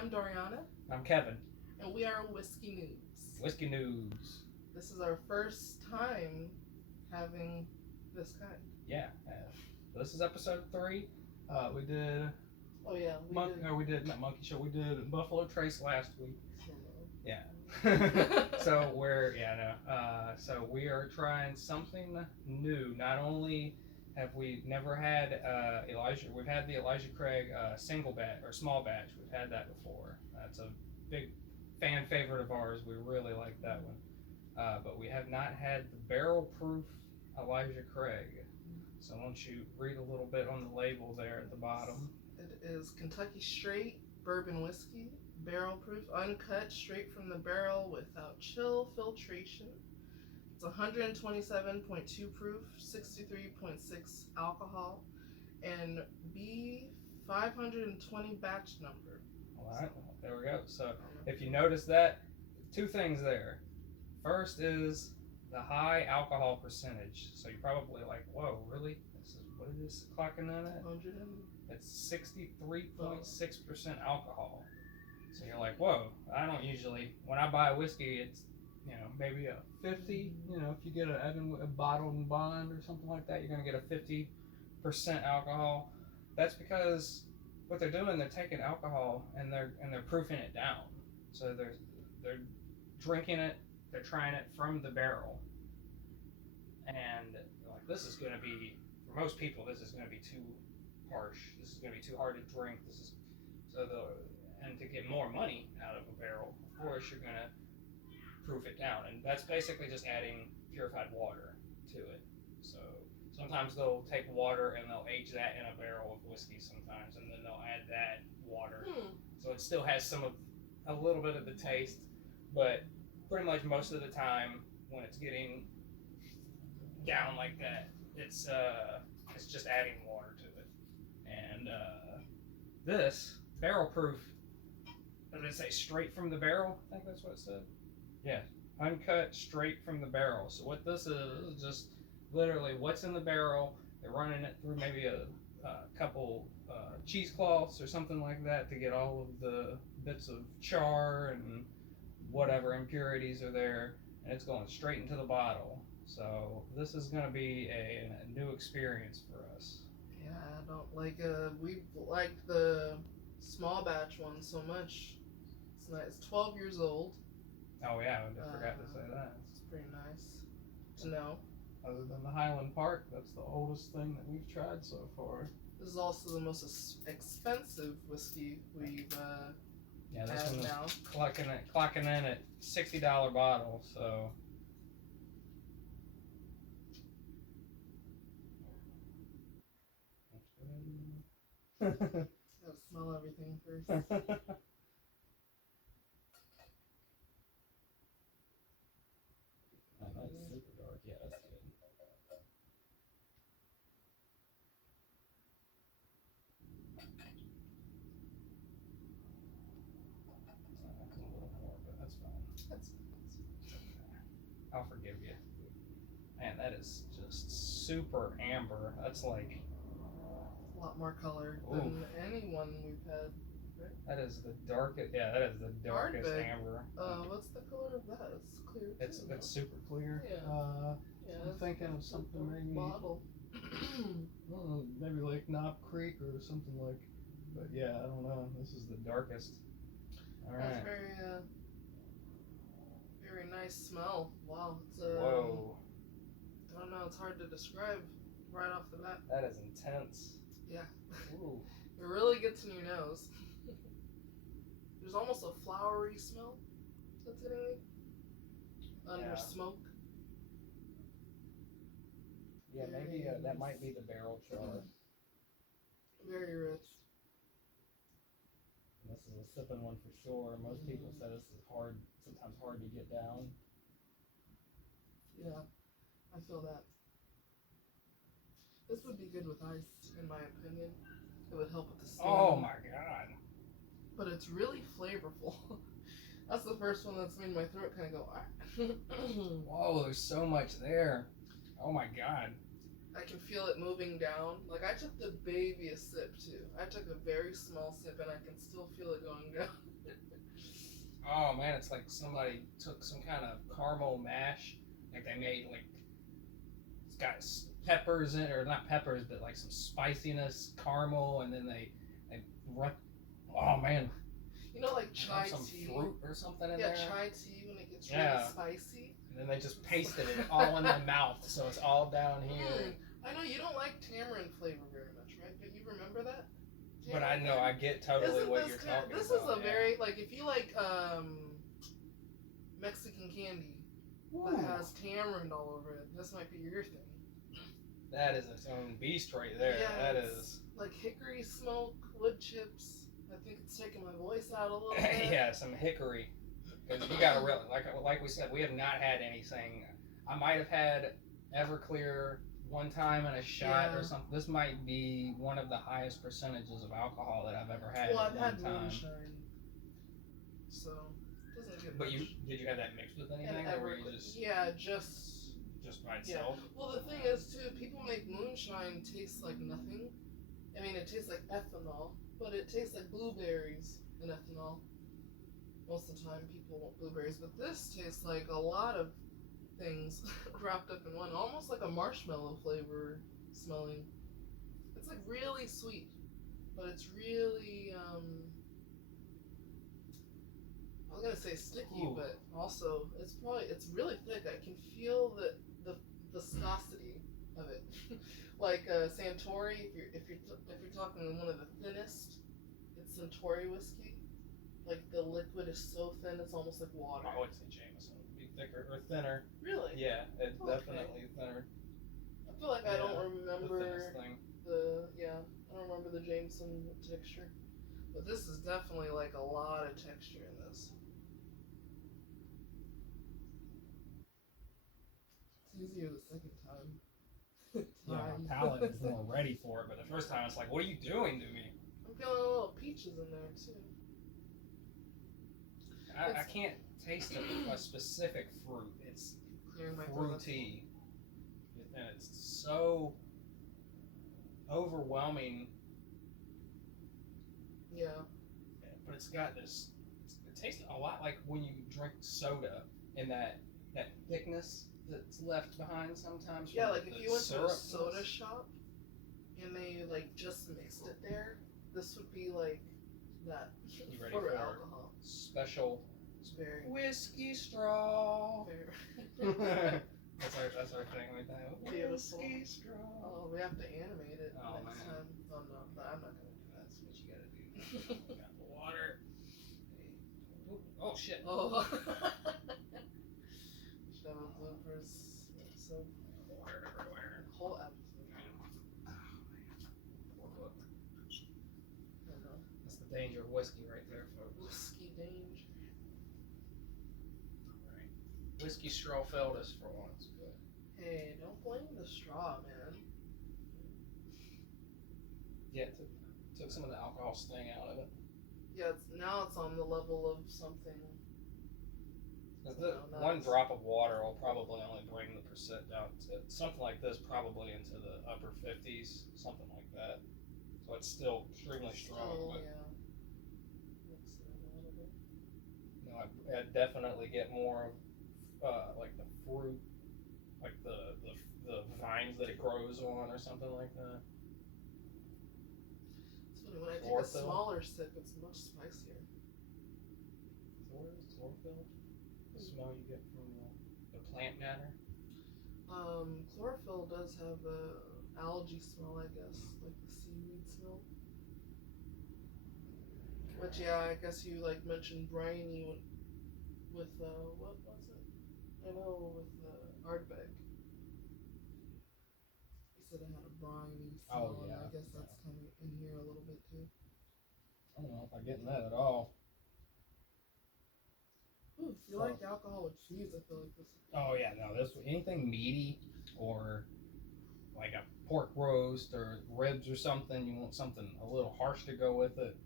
I'm Doriana. I'm Kevin. And we are Whiskey Newbs. Whiskey Newbs. This is our first time having this kind. Yeah. This is episode 3. We did. Oh yeah, we did not Monkey Show. We did Buffalo Trace last week. Yeah. So so we are trying something new. Not only have we never had Elijah, we've had the Elijah Craig single batch or small batch. We've had that before. That's a big fan favorite of ours. We really like that one. But we have not had the barrel proof Elijah Craig. So why don't you read a little bit on the label there at the bottom? It is Kentucky Straight Bourbon Whiskey, barrel proof, uncut, straight from the barrel without chill filtration. It's 127.2 proof, 63.6 alcohol, and B520 batch number. All right, there we go. So if you notice that, 2 things there. First is the high alcohol percentage. So you're probably like, whoa, really? What is this clocking in at? 100. It's 63.6% alcohol. So you're like, whoa, I don't usually, when I buy whiskey, it's, maybe a 50. If you get a bottle and bond or something like that, you're going to get a 50% alcohol. That's because what they're doing, they're taking alcohol and they're proofing it down. So they're drinking it, they're trying it from the barrel. And like, this is going to be, for most people, this is going to be too harsh. This is going to be too hard to drink. And to get more money out of a barrel, of course, you're going to proof it down. And that's basically just adding purified water to it. So sometimes they'll take water and they'll age that in a barrel of whiskey sometimes, and then they'll add that water. So it still has a little bit of the taste, but pretty much most of the time when it's getting down like that, it's just adding water to it. And this barrel proof, did it say straight from the barrel? I think that's what it said. Yeah, uncut, straight from the barrel. So what this is just literally what's in the barrel. They're running it through maybe a couple cheesecloths or something like that to get all of the bits of char and whatever impurities are there, and it's going straight into the bottle. So this is going to be a new experience for us. Yeah, I don't like we liked the small batch one so much. It's nice. It's 12 years old. Oh yeah, I forgot to say that. It's pretty nice to know. Other than the Highland Park, that's the oldest thing that we've tried so far. This is also the most expensive whiskey we've yeah, this had one now. Clocking in at $60 bottle, so. Gotta smell everything first. Oh, that's super dark. Yeah, that's good. A little more, but that's fine. That's I'll forgive you. Man, that is just super amber. That's like a lot more color than anyone we've had. Right? That is the darkest. Yeah, that is the darkest amber. What's the color of that? It's clear. It's super clear. Yeah. I'm thinking of something maybe. Bottle. Maybe like Knob Creek or something like. But yeah, I don't know. This is the darkest. All right. That's very nice smell. Wow. It's Whoa. I don't know. It's hard to describe right off the bat. That is intense. Yeah. Ooh. It really gets in your nose. There's almost a flowery smell that's hitting me. Under smoke. Yeah, maybe that might be the barrel char. Very rich. This is a sipping one for sure. Most people say this is sometimes hard to get down. Yeah, I feel that. This would be good with ice, in my opinion. It would help with the sting. Oh my god. But it's really flavorful. That's the first one that's made my throat kind of go, Whoa, there's so much there. Oh my god. I can feel it moving down. I took the babyest sip too. I took a very small sip and I can still feel it going down. Oh man, it's like somebody took some kind of caramel mash, like they made like it's got peppers in it, or not peppers, but like some spiciness, caramel, and then they run. Oh man, You know, like chai some tea. fruit or something in Yeah, there. chai tea when it gets Yeah. really spicy. And then they just pasted it all in the mouth, so it's all down here. I know you don't like tamarind flavor very much, right? But you remember that? But I know I get totally what you're talking about. This is a very like if you like Mexican candy that has tamarind all over it, this might be your thing. That is its own beast right there. Yeah, That is. Like hickory smoke, wood chips. I think it's taking my voice out a little bit. Yeah, some hickory. Because you gotta really like we said, we have not had anything. I might have had Everclear one time in a shot or something. This might be one of the highest percentages of alcohol that I've ever had. Well, at I've one had time. moonshine, so it doesn't get But much. did you have that mixed with anything, or were you just just by itself? Yeah. Well, the thing is too, people make moonshine taste like nothing. I mean, it tastes like ethanol, but it tastes like blueberries and ethanol. Most of the time, people want blueberries, but this tastes like a lot of things wrapped up in one, almost like a marshmallow flavor smelling. It's like really sweet, but it's really I was gonna say sticky, Ooh. but also it's really thick. I can feel the viscosity of it. Like Santori, if you're talking one of the thinnest, it's Santori whiskey. Like the liquid is so thin, it's almost like water. I would say Jameson would be thicker or thinner. Really? Yeah, it's Okay. definitely thinner. I feel like I don't remember the thinnest thing. I don't remember the Jameson texture, but this is definitely like a lot of texture in this. It's easier the second time. Yeah, my palate is more ready for it, but the first time it's like, what are you doing to me? I'm feeling a little peaches in there too. I can't taste a specific fruit. It's fruity, and it's so overwhelming. Yeah. But it's got this. It tastes a lot like when you drink soda, and that thickness that's left behind sometimes. Yeah, like if you went to a soda shop and they like just mixed it there, this would be like that for alcohol. Special very whiskey straw. Very that's our thing right there. Whiskey straw. Oh, we have to animate it next time. Oh no, I'm not gonna do that. That's what you gotta do. Got the water. Oh shit. Oh. Should have a bloopers episode. Water everywhere. Whole episode. Poor book. I know. That's the danger of whiskey right there, folks. Whiskey danger. Alright. Whiskey straw failed us for once, but hey, don't blame the straw, man. yeah, it took some of the alcohol sting out of it. Yeah, now it's on the level of something. One drop of water will probably only bring the percent down to something like this, probably into the upper 50s, something like that. So it's still extremely strong. But, yeah. Mix it in a little bit. You know, I definitely get more of like the fruit, like the vines that it grows on, or something like that. It's funny when I take a smaller sip, it's much spicier. So where is chlorophyll? The smell you get from the plant matter? Chlorophyll does have a algae smell, I guess, like the seaweed smell. But yeah, I guess you like mentioned briny with what was it? I know with Ardbeg. You said it had a briny smell, and I guess that's coming in here a little bit too. I don't know if I'm getting that at all. Ooh, if you like alcohol with cheese, I feel like this. Oh yeah, no, anything meaty or like a pork roast or ribs or something. You want something a little harsh to go with it.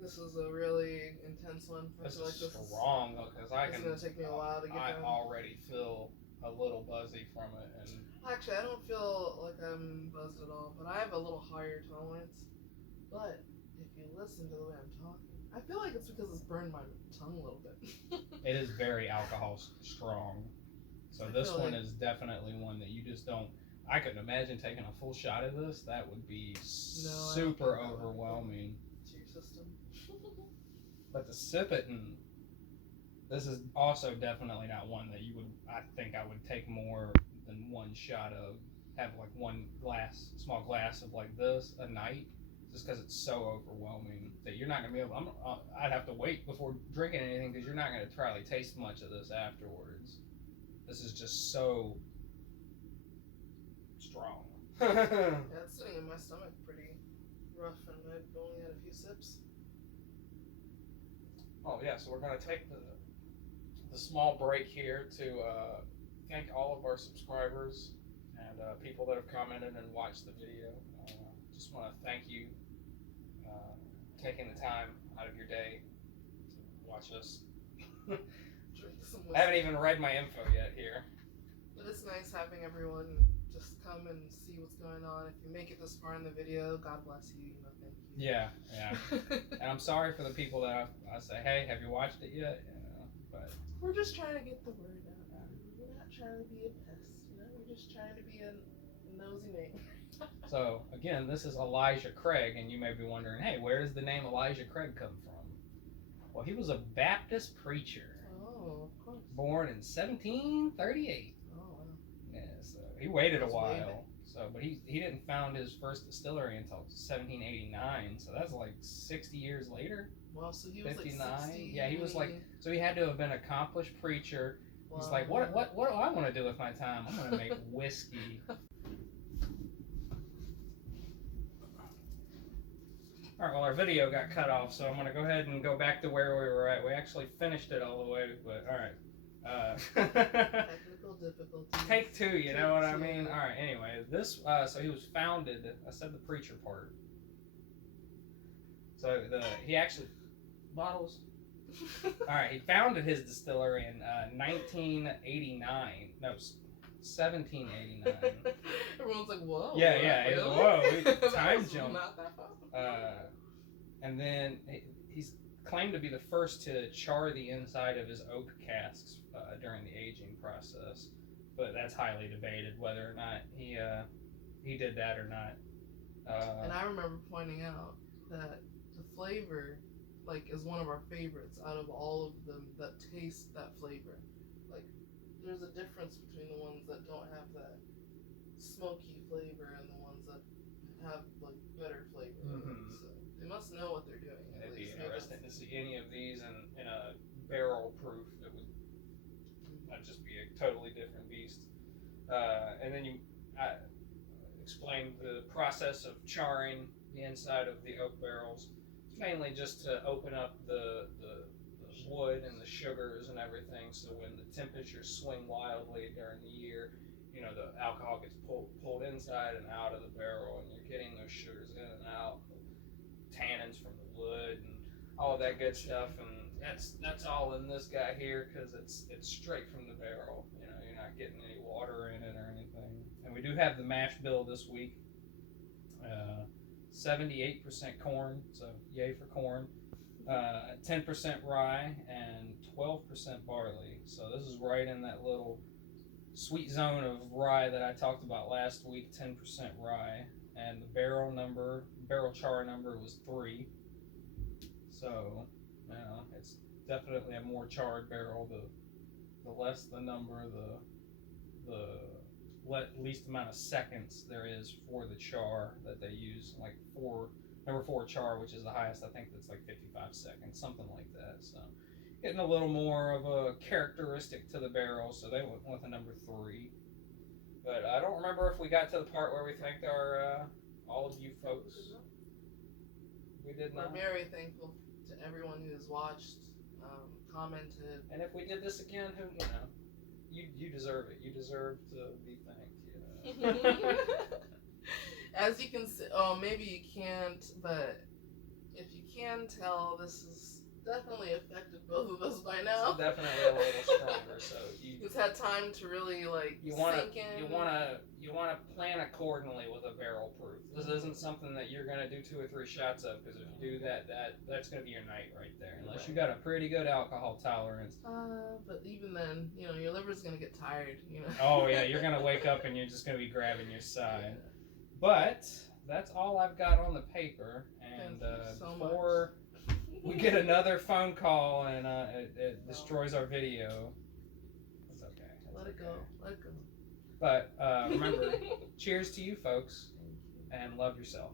This is a really intense one. This is strong because it's gonna take me a while to get I down. already feel a little buzzy from it, and actually, I don't feel like I'm buzzed at all. But I have a little higher tolerance. But if you listen to the way I'm talking, I feel like it's because it's burned my tongue a little bit. It is very alcohol strong. So this one is definitely one that you just don't. I couldn't imagine taking a full shot of this. That would be super overwhelming to your system. But to sip it, and this is also definitely not one that you would. I think I would take more than one shot of. Have like one small glass of like this a night, just because it's so overwhelming that you're not gonna be able. I'd have to wait before drinking anything because you're not gonna probably taste much of this afterwards. This is just so strong. Yeah, it's sitting in my stomach pretty rough, and I've only had a few sips. Oh yeah, so we're gonna take the small break here to thank all of our subscribers and people that have commented and watched the video. Just want to thank you taking the time out of your day to watch us. I haven't even read my info yet here. But it's nice having everyone just come and see what's going on. If you make it this far in the video, God bless you. Thank you. Yeah. And I'm sorry for the people that I say, hey, have you watched it yet? But we're just trying to get the word out. We're not trying to be a pest. We're just trying to be a nosy name. So again, this is Elijah Craig, and you may be wondering, hey, where does the name Elijah Craig come from? Well, he was a Baptist preacher. Oh, of course. Born in 1738. Oh, wow. Yeah, so he waited a while. So, but he didn't found his first distillery until 1789. So that's like 60 years later. Well, so he was 59. like 60. Yeah, he was like. So he had to have been an accomplished preacher. Wow. He's like, what do I want to do with my time? I'm gonna make whiskey. Alright, well our video got cut off, so I'm going to go ahead and go back to where we were at. We actually finished it all the way, but alright. Technical difficulties. Take two, you know what I mean? Alright, anyway, this, so he was founded, I said the preacher part. So he actually, bottles? Alright, he founded his distillery in 1989. No, 1789. Everyone's like, whoa. Yeah, really? Whoa, time jump. Not that fast. And then he's claimed to be the first to char the inside of his oak casks during the aging process, but that's highly debated whether or not he did that or not. And I remember pointing out that the flavor, like, is one of our favorites out of all of them that taste that flavor. Like, there's a difference between the ones that don't have that smoky flavor and the ones that have like better flavor. Mm-hmm. So they must know what they're doing. It'd be interesting to see any of these in a barrel proof. That'd just be a totally different beast. And then I explained the process of charring the inside of the oak barrels. It's mainly just to open up the wood and the sugars and everything, so when the temperatures swing wildly during the year, the alcohol gets pulled inside and out of the barrel, and you're getting those sugars in and out, tannins from the wood and all of that good stuff. And that's all in this guy here because it's straight from the barrel. You're not getting any water in it or anything. And we do have the mash bill this week. 78% corn, so yay for corn. 10% rye and 12% barley. So this is right in that little sweet zone of rye that I talked about last week. 10% rye, and the barrel char number was 3. So it's definitely a more charred barrel. The less the number, the least amount of seconds there is for the char that they use. Like number 4 char, which is the highest, I think that's like 55 seconds, something like that. So getting a little more of a characteristic to the barrel, so they went with a number 3. But I don't remember if we got to the part where we thanked our all of you folks. We did not. We're very thankful to everyone who has watched, commented. And if we did this again, you deserve it. You deserve to be thanked. As you can see, maybe you can't, but if you can tell, this is definitely affected both of us by now. It's definitely a little stronger. So It's had time to really like sink in. You wanna plan accordingly with a barrel proof. This isn't something that you're gonna do 2 or 3 shots of, because if you do that's gonna be your night right there. Unless you got a pretty good alcohol tolerance. But even then, you know, your liver's gonna get tired. You know. Oh yeah, you're gonna wake up and you're just gonna be grabbing your side. Yeah. But that's all I've got on the paper. And before we get another phone call and it destroys our video, it's okay. Let it go. Let it go. But remember, cheers to you folks, and love yourself.